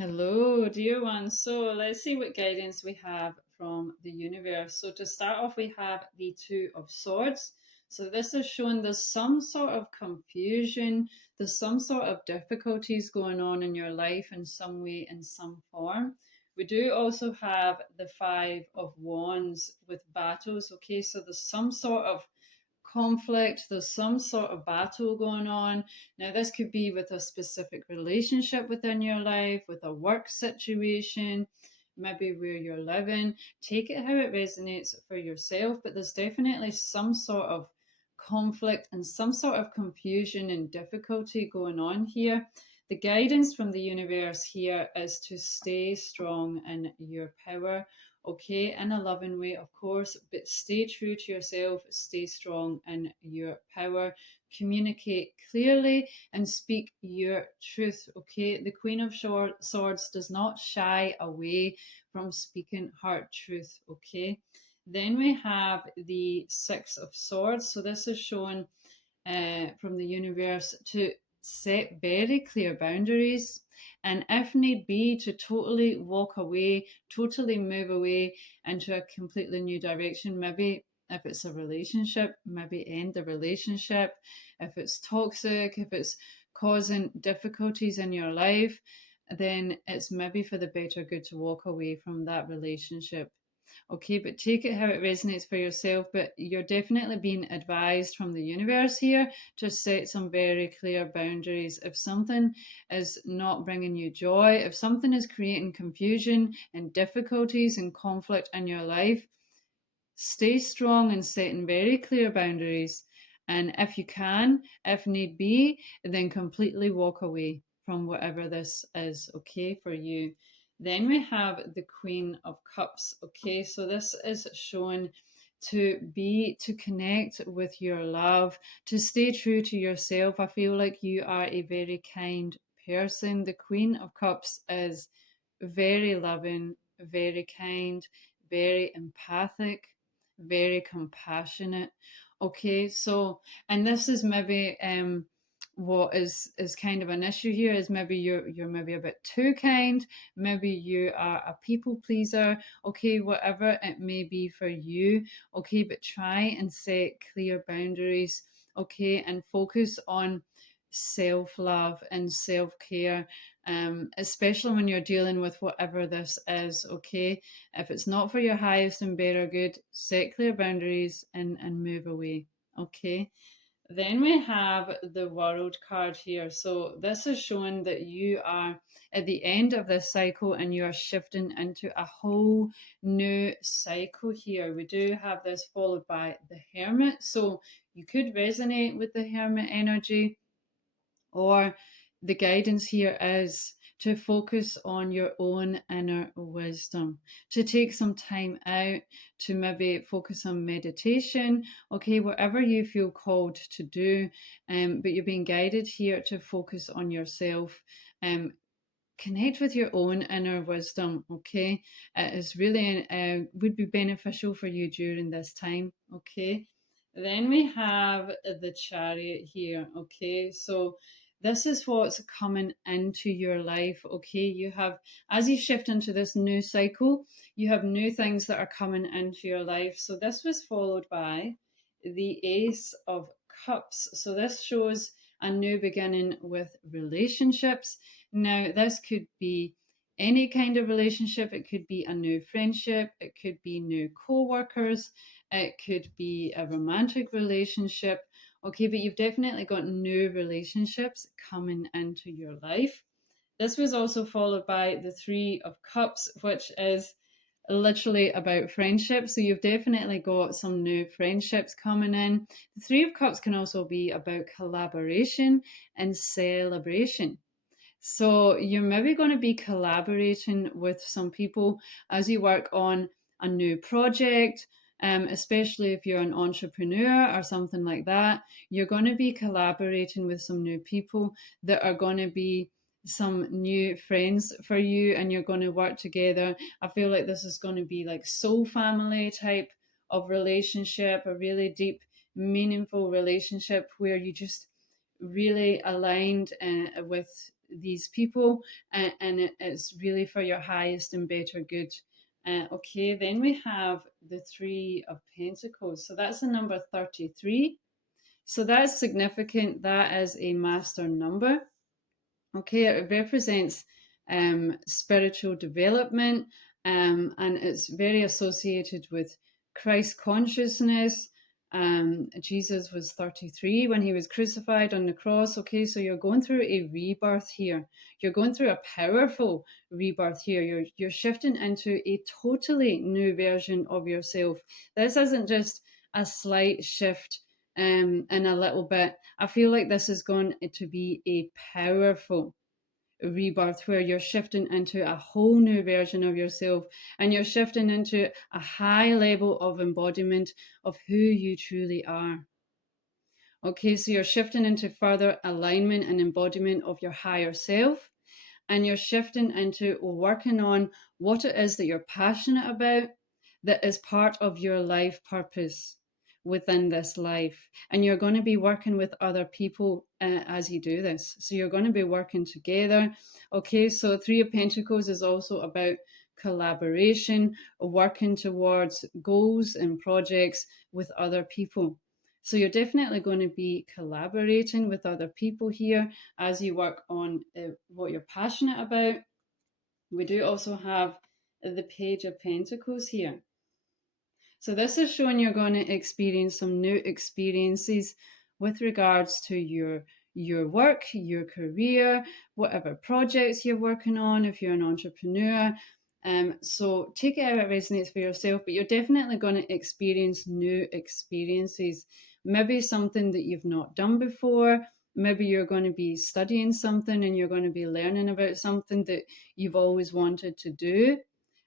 Hello, dear one. So let's see what guidance we have from the universe. So to start off, we have the Two of Swords. So this is showing there's some sort of confusion, there's some sort of difficulties going on in your life in some way, in some form. We do also have the Five of Wands with battles. Okay, so there's some sort of conflict, there's some sort of battle going on. Now, this could be with a specific relationship within your life, with a work situation, maybe where you're living. Take it how it resonates for yourself, but there's definitely some sort of conflict and some sort of confusion and difficulty going on here. The guidance from the universe here is to stay strong in your power, okay, in a loving way, of course, but stay true to yourself, stay strong in your power, communicate clearly, and speak your truth, okay? The Queen of Swords does not shy away from speaking her truth, okay? Then we have the Six of Swords. So this is showing from the universe to set very clear boundaries, and if need be, to totally walk away, totally move away into a completely new direction. Maybe if it's a relationship, maybe end the relationship. If it's toxic, if it's causing difficulties in your life, then it's maybe for the better good to walk away from that relationship. Okay, but take it how it resonates for yourself. But you're definitely being advised from the universe here to set some very clear boundaries. If something is not bringing you joy, if something is creating confusion and difficulties and conflict in your life, stay strong and setting very clear boundaries. And if you can, if need be, then completely walk away from whatever this is, okay, for you. Then we have the Queen of Cups, okay, so this is showing to connect with your love, to stay true to yourself. I feel like you are a very kind person. The Queen of Cups is very loving, very kind, very empathic, very compassionate. Okay, so and this is maybe what is kind of an issue here is maybe you're maybe a bit too kind, maybe you are a people pleaser, okay, whatever it may be for you, okay, but try and set clear boundaries, okay, and focus on self-love and self-care, especially when you're dealing with whatever this is, okay? If it's not for your highest and better good, set clear boundaries and move away, okay? Then we have the World card here. So this is showing that you are at the end of this cycle and you are shifting into a whole new cycle here. We do have this followed by the Hermit. So you could resonate with the Hermit energy, or the guidance here is to focus on your own inner wisdom, to take some time out to maybe focus on meditation, okay, whatever you feel called to do, but you're being guided here to focus on yourself. Connect with your own inner wisdom, okay? It is really would be beneficial for you during this time, okay? Then we have the Chariot here, okay? So this is what's coming into your life, okay? You have, as you shift into this new cycle, you have new things that are coming into your life. So this was followed by the Ace of Cups. So this shows a new beginning with relationships. Now, this could be any kind of relationship. It could be a new friendship. It could be new co-workers. It could be a romantic relationship. Okay, but you've definitely got new relationships coming into your life. This was also followed by the Three of Cups, which is literally about friendship. So you've definitely got some new friendships coming in. The Three of Cups can also be about collaboration and celebration. So you're maybe going to be collaborating with some people as you work on a new project, especially if you're an entrepreneur or something like that. You're going to be collaborating with some new people that are going to be some new friends for you, and you're going to work together. I feel like this is going to be like soul family type of relationship, a really deep, meaningful relationship where you just really aligned with these people, and it's really for your highest and better good. Okay, then we have the Three of Pentacles. So that's the number 33. So that's significant. That is a master number. Okay, it represents spiritual development, and it's very associated with Christ consciousness. Jesus was 33 when he was crucified on the cross. Okay, so you're going through a rebirth here. You're going through a powerful rebirth here. You're shifting into a totally new version of yourself. This isn't just a slight shift in a little bit. I feel like this is going to be a powerful rebirth where you're shifting into a whole new version of yourself, and you're shifting into a high level of embodiment of who you truly are. Okay, so you're shifting into further alignment and embodiment of your higher self, and you're shifting into working on what it is that you're passionate about, that is part of your life purpose within this life. And you're going to be working with other people as you do this. So you're going to be working together. Okay, so Three of Pentacles is also about collaboration, working towards goals and projects with other people. So you're definitely going to be collaborating with other people here as you work on what you're passionate about. We do also have the Page of Pentacles here. So this is showing you're going to experience some new experiences with regards to your work, your career, whatever projects you're working on, if you're an entrepreneur. So take it how it resonates for yourself, but you're definitely going to experience new experiences. Maybe something that you've not done before. Maybe you're going to be studying something and you're going to be learning about something that you've always wanted to do.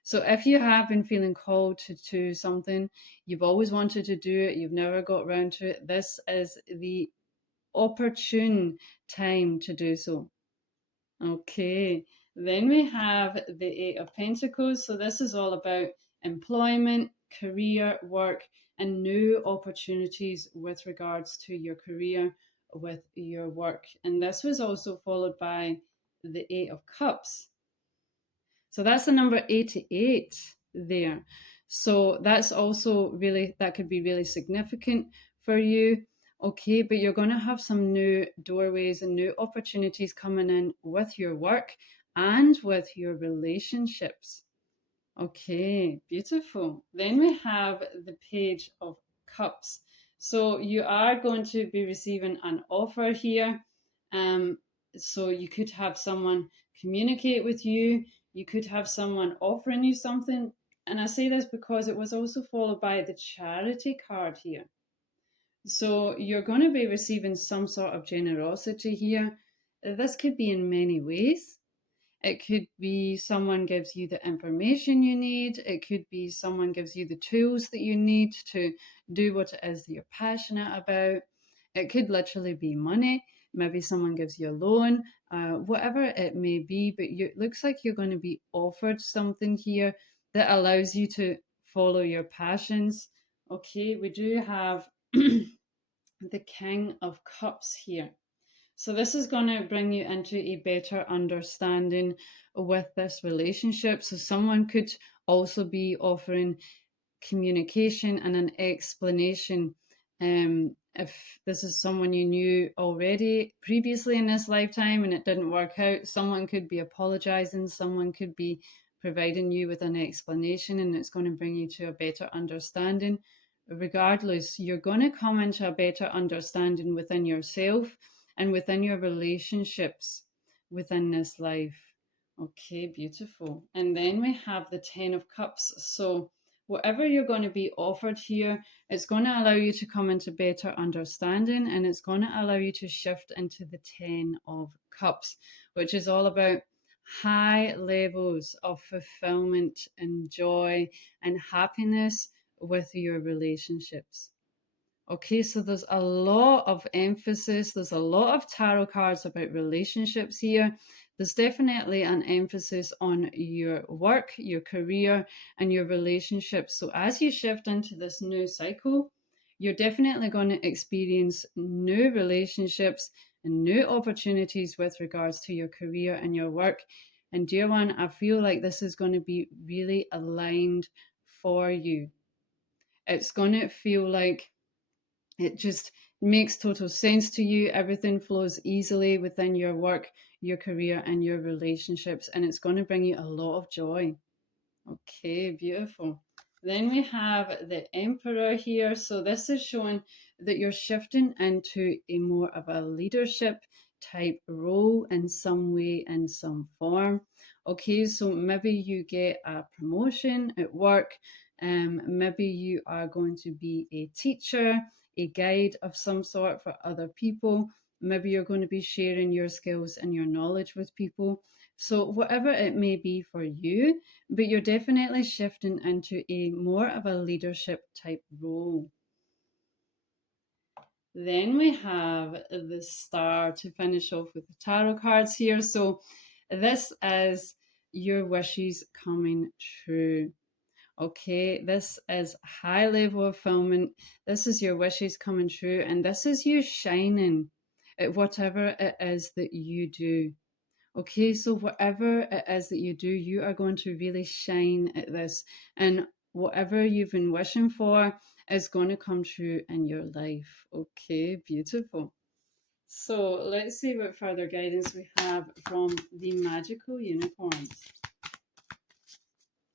So if you have been feeling called to something, you've always wanted to do it, you've never got around to it, this is the opportune time to do so. Okay, then we have the Eight of Pentacles. So this is all about employment, career, work, and new opportunities with regards to your career, with your work. And this was also followed by the Eight of Cups. So that's the number 88 there. So that's also really, that could be really significant for you. Okay, but you're going to have some new doorways and new opportunities coming in with your work and with your relationships. Okay, beautiful. Then we have the Page of Cups. So you are going to be receiving an offer here. So you could have someone communicate with you. You could have someone offering you something. And I say this because it was also followed by the Charity card here. So you're going to be receiving some sort of generosity here. This could be in many ways. It could be someone gives you the information you need. It could be someone gives you the tools that you need to do what it is that you're passionate about. It could literally be money. Maybe someone gives you a loan, whatever it may be. But it looks like you're going to be offered something here that allows you to follow your passions. Okay, we do have the King of Cups here. So this is going to bring you into a better understanding with this relationship. So someone could also be offering communication and an explanation. If this is someone you knew already previously in this lifetime and it didn't work out, someone could be apologizing, someone could be providing you with an explanation, and it's going to bring you to a better understanding. Regardless, you're going to come into a better understanding within yourself and within your relationships within this life. Okay, beautiful. And then we have the Ten of Cups. So whatever you're going to be offered here, it's going to allow you to come into better understanding, and it's going to allow you to shift into the Ten of Cups, which is all about high levels of fulfillment and joy and happiness with your relationships. Okay, so there's a lot of emphasis, there's a lot of tarot cards about relationships here. There's definitely an emphasis on your work, your career, and your relationships. So as you shift into this new cycle, you're definitely going to experience new relationships, new opportunities with regards to your career and your work. And dear one, I feel like this is going to be really aligned for you. It's going to feel like it just makes total sense to you. Everything flows easily within your work, your career, and your relationships, and it's going to bring you a lot of joy. Okay, beautiful. Then we have the Emperor here. So this is showing that you're shifting into a more of a leadership type role in some way, in some form. Okay, so maybe you get a promotion at work. Maybe you are going to be a teacher, a guide of some sort for other people. Maybe you're going to be sharing your skills and your knowledge with people. So whatever it may be for you, but you're definitely shifting into a more of a leadership type role. Then we have the Star to finish off with the tarot cards here. So this is your wishes coming true. Okay, this is high level of fulfillment. This is your wishes coming true, and this is you shining at whatever it is that you do. Okay, so whatever it is that you do, you are going to really shine at this. And whatever you've been wishing for is going to come true in your life. Okay, beautiful. So let's see what further guidance we have from the magical unicorns.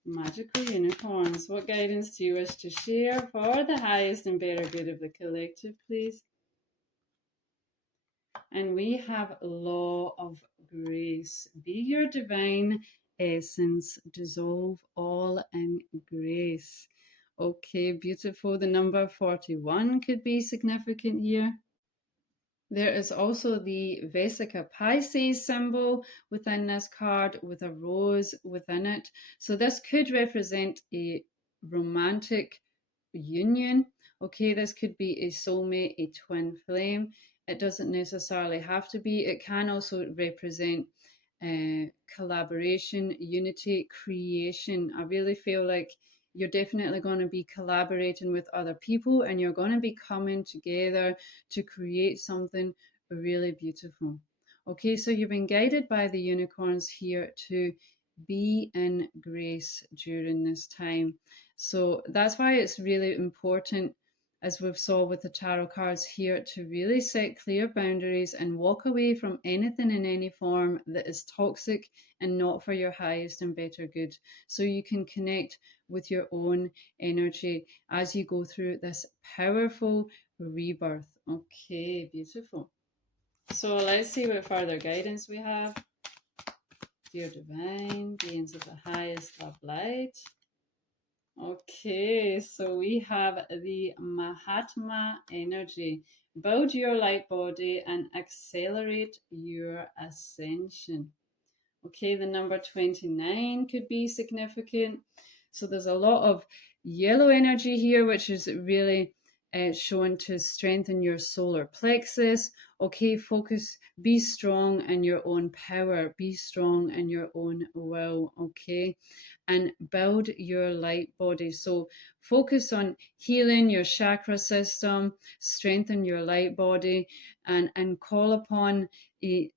Magical unicorns, what guidance do you wish to share for the highest and better good of the collective, please? And we have law of grace. Be your divine essence. Dissolve all in grace. Okay, beautiful. The number 41 could be significant here. There is also the Vesica Pisces symbol within this card with a rose within it. So this could represent a romantic union. Okay, this could be a soulmate, a twin flame. It doesn't necessarily have to be. It can also represent collaboration, unity, creation. I really feel like you're definitely going to be collaborating with other people and you're going to be coming together to create something really beautiful. Okay, so you've been guided by the unicorns here to be in grace during this time. So that's why it's really important, as we've saw with the tarot cards here, to really set clear boundaries and walk away from anything in any form that is toxic and not for your highest and better good. So you can connect with your own energy as you go through this powerful rebirth. Okay, beautiful. So let's see what further guidance we have. Dear divine beings of the highest love light. Okay, so we have the Mahatma energy. Build your light body and accelerate your ascension. Okay, the number 29 could be significant. So there's a lot of yellow energy here, which is really shown to strengthen your solar plexus. Okay, focus, be strong in your own power, be strong in your own will. Okay, and build your light body. So focus on healing your chakra system, strengthen your light body, and call upon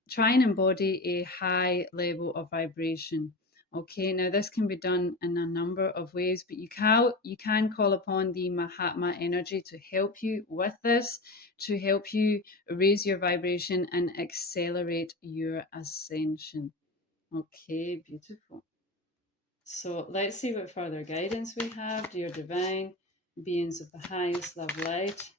try and embody a high level of vibration. Okay, now this can be done in a number of ways, but you can call upon the Mahatma energy to help you with this, to help you raise your vibration and accelerate your ascension. Okay, beautiful. So let's see what further guidance we have, dear divine beings of the highest love light.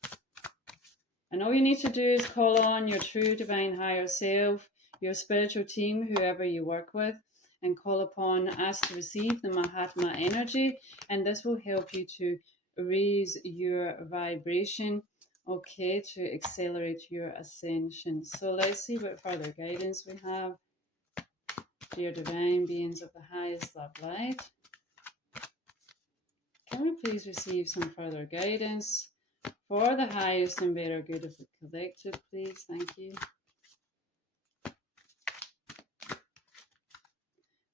And all you need to do is call on your true divine higher self, your spiritual team, whoever you work with, and call upon us to receive the Mahatma energy. And this will help you to raise your vibration, okay, to accelerate your ascension. So let's see what further guidance we have, dear divine beings of the highest love light. Can we please receive some further guidance for the highest and better good of the collective, please? Thank you.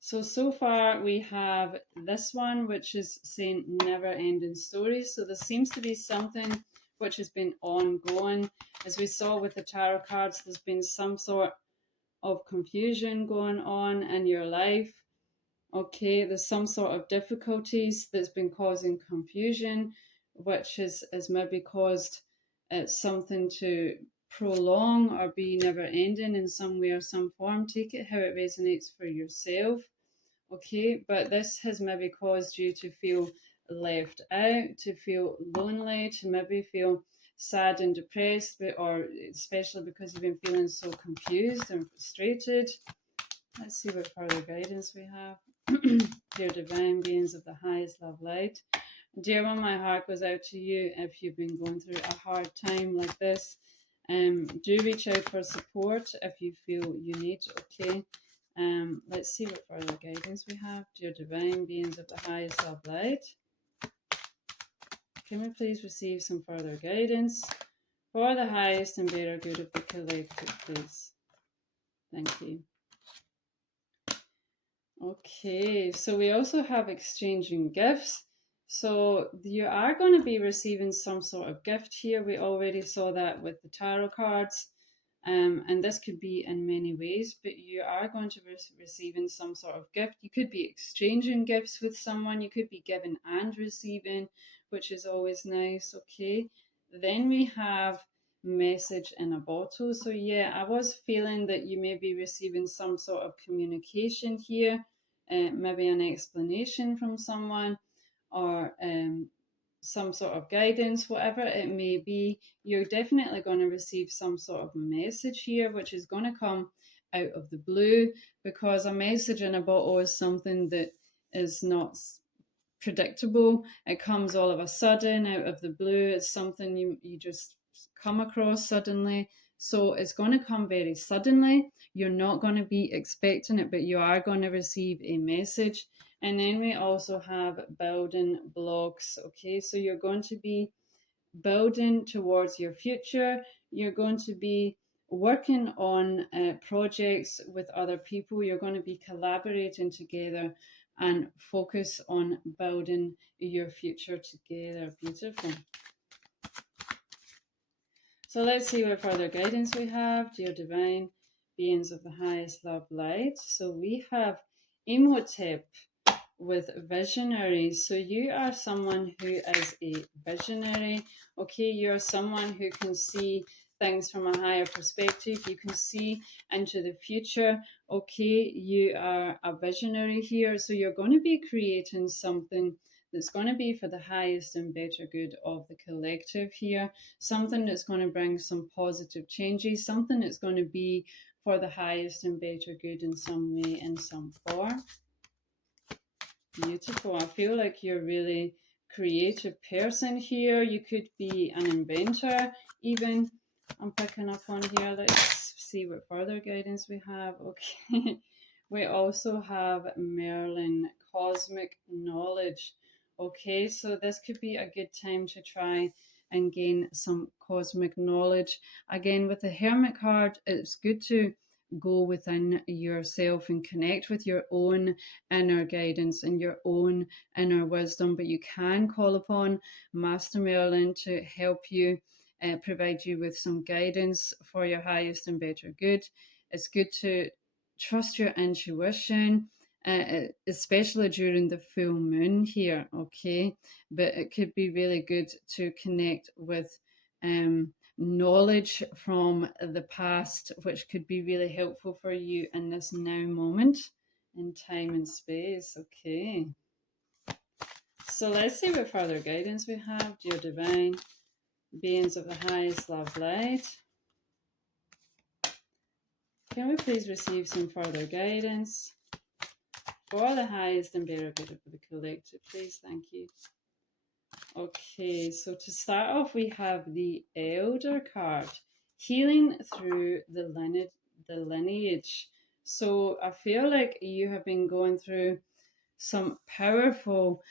So far we have this one, which is saying never ending stories. So there seems to be something which has been ongoing. As we saw with the tarot cards, there's been some sort of confusion going on in your life. Okay, there's some sort of difficulties that's been causing confusion, which has maybe caused something to prolong or be never ending in some way or some form. Take it how it resonates for yourself. Okay, but this has maybe caused you to feel left out, to feel lonely, to maybe feel sad and depressed, or especially because you've been feeling so confused and frustrated. Let's see what further guidance we have. Dear divine beings of the highest love light, dear one, my heart goes out to you if you've been going through a hard time like this. Do reach out for support if you feel you need. Okay. Let's see what further guidance we have. Dear divine beings of the highest love light, can we please receive some further guidance for the highest and better good of the collective, please? Thank you. Okay, so we also have exchanging gifts. So you are going to be receiving some sort of gift here. We already saw that with the tarot cards. And this could be in many ways, but you are going to be receiving some sort of gift. You could be exchanging gifts with someone. You could be giving and receiving, which is always nice. Okay, then we have message in a bottle. So yeah, I was feeling that you may be receiving some sort of communication here, maybe an explanation from someone, or some sort of guidance, whatever it may be. You're definitely going to receive some sort of message here, which is going to come out of the blue, because a message in a bottle is something that is not predictable. It comes all of a sudden out of the blue. It's something you just come across suddenly. So it's going to come very suddenly. You're not going to be expecting it, but you are going to receive a message. And then we also have building blocks. Okay, so you're going to be building towards your future. You're going to be working on projects with other people. You're going to be collaborating together and focus on building your future together. Beautiful. So let's see what further guidance we have. Dear divine beings of the highest love light. So we have Imhotep with visionaries. So you are someone who is a visionary. Okay, you're someone who can see things from a higher perspective. You can see into the future. Okay, you are a visionary here. So you're going to be creating something that's going to be for the highest and better good of the collective here. Something that's going to bring some positive changes. Something that's going to be for the highest and better good in some way, in some form. Beautiful. I feel like you're a really creative person here. You could be an inventor, even. I'm picking up on here. Let's see what further guidance we have. Okay. We also have Merlin, cosmic knowledge. Okay, so this could be a good time to try and gain some cosmic knowledge. Again, with the Hermit card, it's good to go within yourself and connect with your own inner guidance and your own inner wisdom, but you can call upon Master Merlin to help you, provide you with some guidance for your highest and better good. It's good to trust your intuition, especially during the full moon here, okay? But it could be really good to connect with knowledge from the past, which could be really helpful for you in this now moment in time and space. Okay, so let's see what further guidance we have. Dear divine beings of the highest love light, can we please receive some further guidance for the highest and better good of the collective, please? Thank you. Okay, so to start off, we have the Elder card, healing through the lineage. So I feel like you have been going through some powerful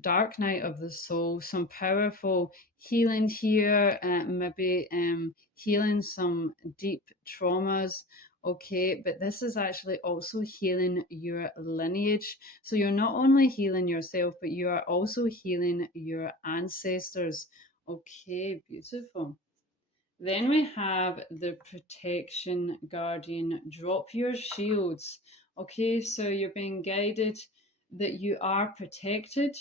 dark night of the soul, some powerful healing here, maybe healing some deep traumas. Okay, but this is actually also healing your lineage. So you're not only healing yourself, but you are also healing your ancestors. Okay, beautiful. Then we have the protection guardian. Drop your shields. Okay, so you're being guided that you are protected.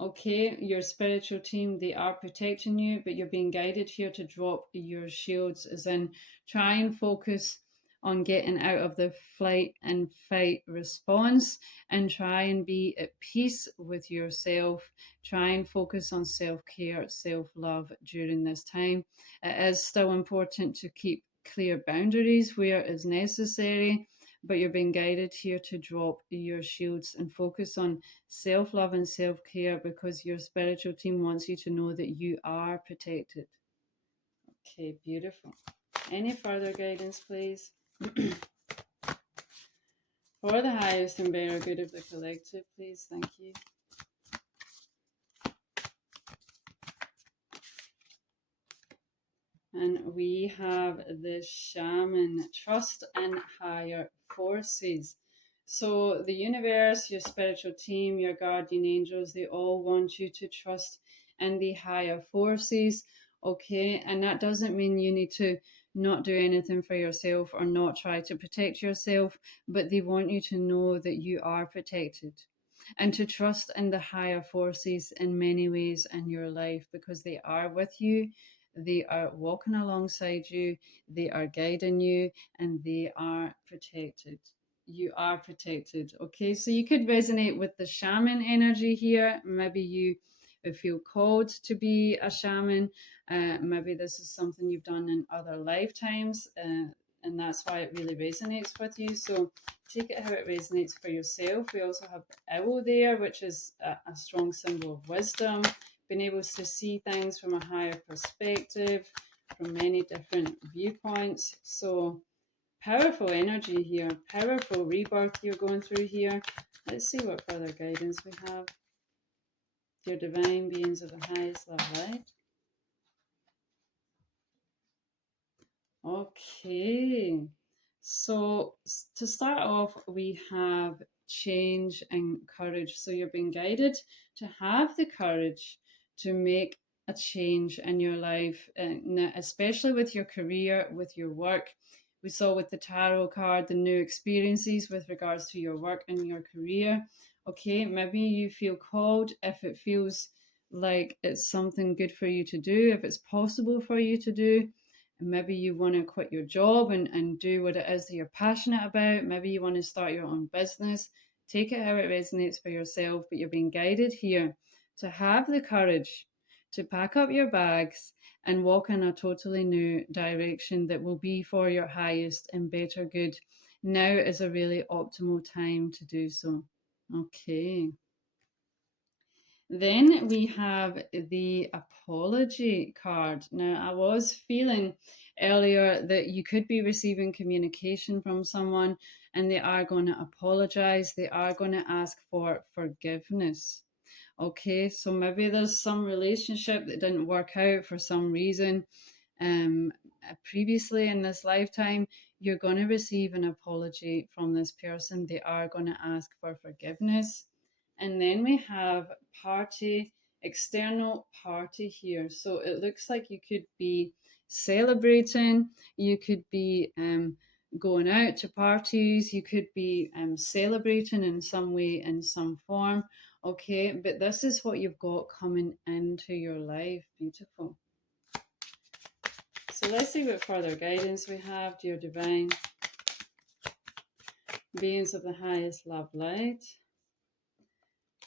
Okay, your spiritual team, they are protecting you, but you're being guided here to drop your shields, as in try and focus on getting out of the flight and fight response and try and be at peace with yourself. Try and focus on self care, self love during this time. It is still important to keep clear boundaries where it is necessary, but you're being guided here to drop your shields and focus on self love and self care because your spiritual team wants you to know that you are protected. Okay, beautiful. Any further guidance, please? For the highest and better good of the collective, please. Thank you. And we have the shaman, trust in higher forces. So the universe, your spiritual team, your guardian angels, they all want you to trust in the higher forces. Okay, and that doesn't mean you need to not do anything for yourself or not try to protect yourself, but they want you to know that you are protected and to trust in the higher forces in many ways in your life because they are with you, they are walking alongside you, they are guiding you, and they are protected. You are protected. Okay, so you could resonate with the shaman energy here. Maybe you feel called to be a shaman. Maybe this is something you've done in other lifetimes, and that's why it really resonates with you. So take it how it resonates for yourself. We also have the owl there, which is a strong symbol of wisdom, being able to see things from a higher perspective, from many different viewpoints. So powerful energy here, powerful rebirth you're going through here. Let's see what further guidance we have. Dear divine beings of the highest love light. Okay, so to start off, we have change and courage. So you're being guided to have the courage to make a change in your life, especially with your career, with your work. We saw with the tarot card the new experiences with regards to your work and your career. Okay, maybe you feel called if it feels like it's something good for you to do, if it's possible for you to do. Maybe you want to quit your job and do what it is that you're passionate about. Maybe you want to start your own business. Take it how it resonates for yourself, but you're being guided here to have the courage to pack up your bags and walk in a totally new direction that will be for your highest and better good. Now is a really optimal time to do so. Okay. Then we have the apology card. Now, I was feeling earlier that you could be receiving communication from someone and they are going to apologize, they are going to ask for forgiveness. Okay, so maybe there's some relationship that didn't work out for some reason previously in this lifetime. You're going to receive an apology from this person. They are going to ask for forgiveness. And then we have party, external party here. So it looks like you could be celebrating, you could be going out to parties, you could be celebrating in some way, in some form. Okay, but this is what you've got coming into your life. Beautiful. So let's see what further guidance we have, dear divine beings of the highest love light.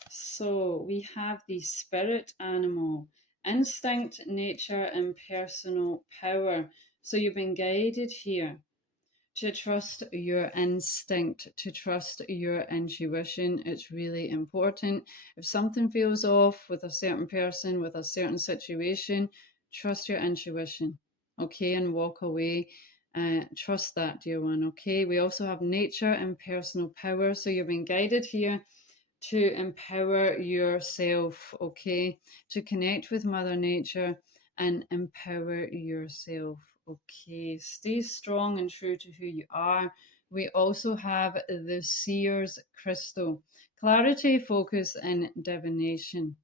So we have the spirit animal, instinct, nature, and personal power. So you've been guided here to trust your instinct, to trust your intuition. It's really important. If something feels off with a certain person, with a certain situation, trust your intuition, okay, and walk away. Trust that, dear one, okay? We also have nature and personal power. So you're being guided here to empower yourself, okay? To connect with Mother Nature and empower yourself, okay? Stay strong and true to who you are. We also have the Seer's Crystal, clarity, focus, and divination.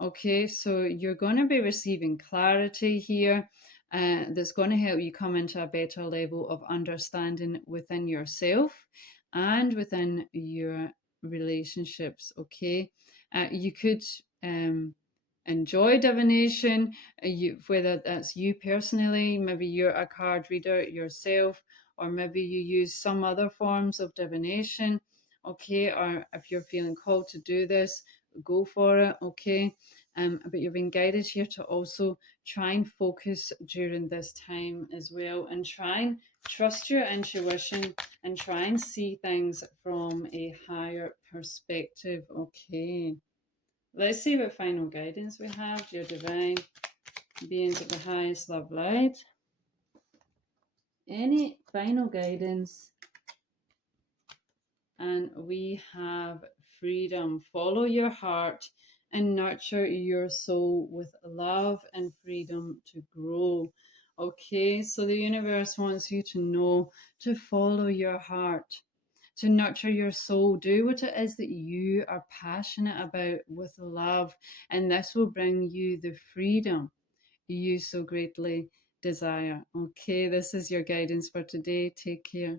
Okay, so you're going to be receiving clarity here, that's going to help you come into a better level of understanding within yourself and within your relationships. Okay, you could um, enjoy divination, whether that's you personally, maybe you're a card reader yourself, or maybe you use some other forms of divination. Okay, or if you're feeling called to do this, go for it. Okay, but you've been guided here to also try and focus during this time as well, and try and trust your intuition and try and see things from a higher perspective. Okay, let's see what final guidance we have. Your divine beings of the highest love light. Any final guidance? And we have freedom. Follow your heart and nurture your soul with love and freedom to grow. Okay, so the universe wants you to know to follow your heart, to nurture your soul. Do what it is that you are passionate about with love, and this will bring you the freedom you so greatly desire. Okay, this is your guidance for today. Take care.